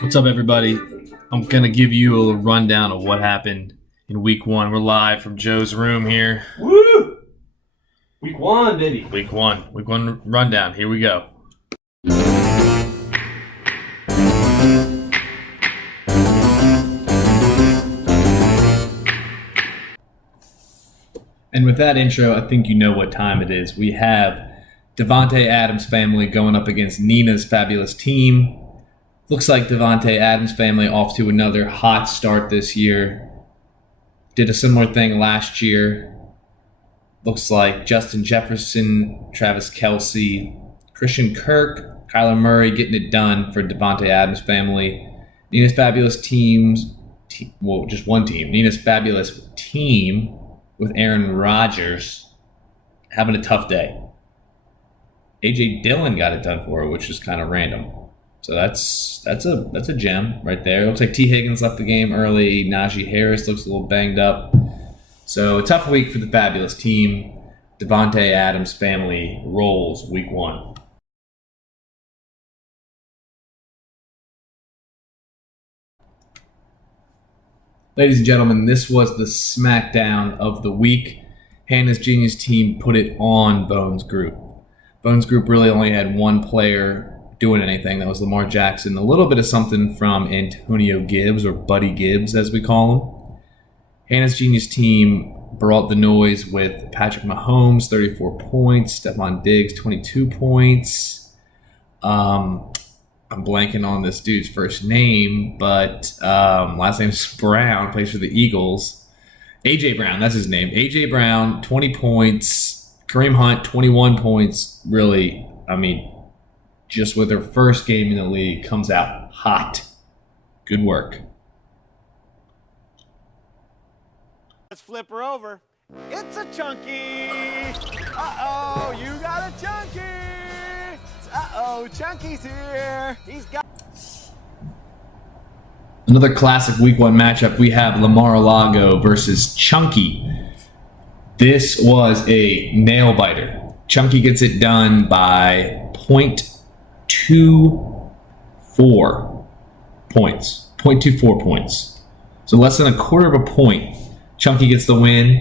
What's up, everybody? I'm going to give you a little rundown of what happened in week one. We're live from Joe's room here. Woo! Week one, baby. Week one rundown. Here we go. And with that intro, I think you know what time it is. We have Davante Adams' family going up against Nina's fabulous team. Looks like Davante Adams' family off to another hot start this year. Did a similar thing last year. Looks like Justin Jefferson, Travis Kelce, Christian Kirk, Kyler Murray getting it done for Davante Adams' family. Nina's fabulous teams, just one team. Nina's fabulous team with Aaron Rodgers having a tough day. A.J. Dillon got it done for her, which is kind of random. So that's a gem right there. It looks like T. Higgins left the game early. Najee Harris looks a little banged up. So a tough week for the fabulous team. Davante Adams' family rolls week one. Ladies and gentlemen, this was the smackdown of the week. Hannah's Genius team put it on Bones Group. Bones Group really only had one player doing anything. That was Lamar Jackson. A little bit of something from Antonio Gibbs, or Buddy Gibbs as we call him. Hannah's Genius team brought the noise with Patrick Mahomes, 34 points. Stephon Diggs, 22 points. I'm blanking on this dude's first name, but last name's Brown, plays for the Eagles. A.J. Brown, that's his name. A.J. Brown, 20 points. Kareem Hunt, 21 points. Really, just with her first game in the league, comes out hot. Good work. Let's flip her over. It's a chunky. Uh-oh, you got a chunky. Uh-oh, Chunky's here. He's got... Another classic week one matchup. We have Mar-a-Lago versus Chunky. This was a nail biter. Chunky gets it done by 0.24 points. 0.24 points. So less than a quarter of a point. Chunky gets the win.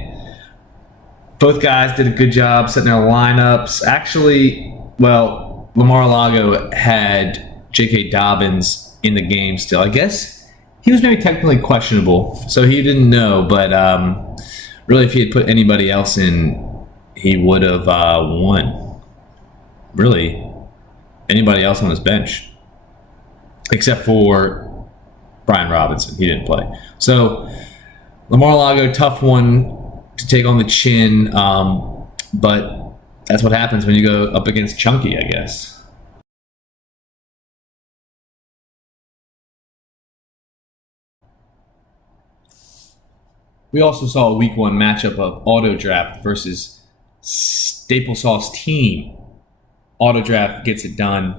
Both guys did a good job setting their lineups. Actually, Mar-a-Lago had J.K. Dobbins in the game still. I guess he was maybe technically questionable, so he didn't know. But really, if he had put anybody else in, he would have won. Really, anybody else on his bench, except for Brian Robinson. He didn't play. So Mar-a-Lago, tough one to take on the chin, but that's what happens when you go up against Chunky, I guess. We also saw a week one matchup of Auto Draft versus Staple Sauce Team. Auto Draft gets it done.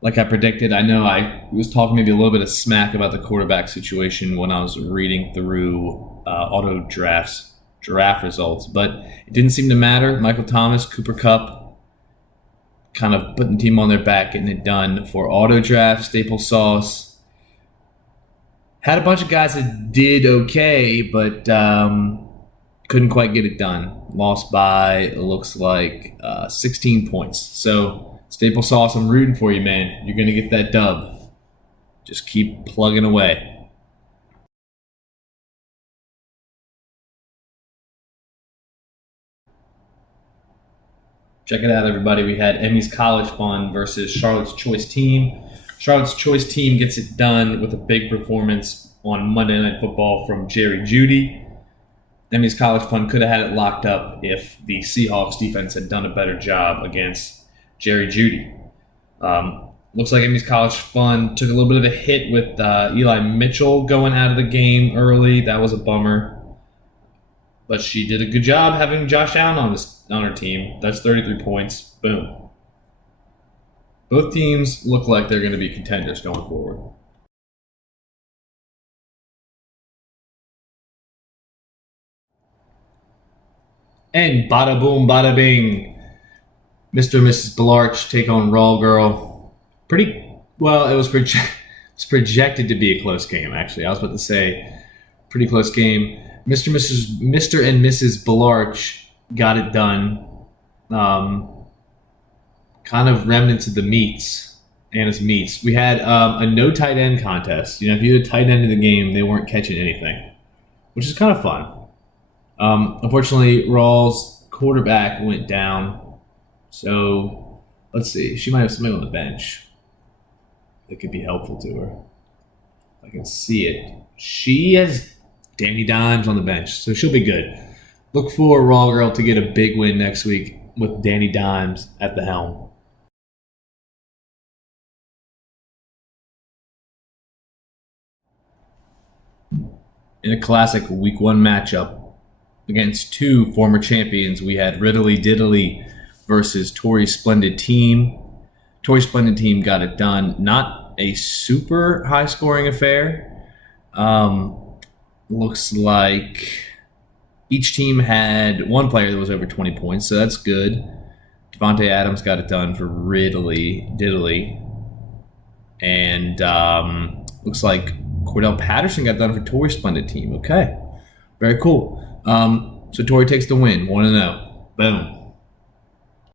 Like I predicted, I know I was talking maybe a little bit of smack about the quarterback situation when I was reading through Auto Draft's draft results, but it didn't seem to matter. Michael Thomas, Cooper Kupp, kind of putting the team on their back, getting it done for Auto Draft. Staple Sauce had a bunch of guys that did okay, but couldn't quite get it done. Lost by, it looks like, 16 points. So Staple Sauce, I'm rooting for you, man. You're going to get that dub. Just keep plugging away. Check it out, everybody. We had Emmy's College Fun versus Charlotte's Choice Team. Charlotte's Choice Team gets it done with a big performance on Monday Night Football from Jerry Jeudy. Emmy's College Fun could have had it locked up if the Seahawks defense had done a better job against Jerry Jeudy. Looks like Emmy's College Fun took a little bit of a hit with Eli Mitchell going out of the game early. That was a bummer. But she did a good job having Josh Allen on her team. That's 33 points. Boom. Both teams look like they're going to be contenders going forward. And bada boom, bada bing. Mr. and Mrs. Blarch take on Raw Girl. It was pretty It's projected to be a close game, actually. I was about to say pretty close game. Mr. and Mrs. Belarch got it done. Kind of remnants of the meets, Anna's meets. We had a no tight end contest. If you had a tight end in the game, they weren't catching anything, which is kind of fun. Unfortunately, Rawls' quarterback went down. So let's see. She might have somebody on the bench that could be helpful to her. I can see it. She has Danny Dimes on the bench, so she'll be good. Look for Raw Girl to get a big win next week with Danny Dimes at the helm. In a classic Week 1 matchup against two former champions, we had Riddly Diddly versus Tori's Splendid Team. Tori's Splendid Team got it done. Not a super high-scoring affair. Looks like each team had one player that was over 20 points, so that's good. Davante Adams got it done for Riddly Diddly. And looks like Cordell Patterson got done for Tori's Splendid Team. Okay, very cool. So Tori takes the win, 1-0. Boom.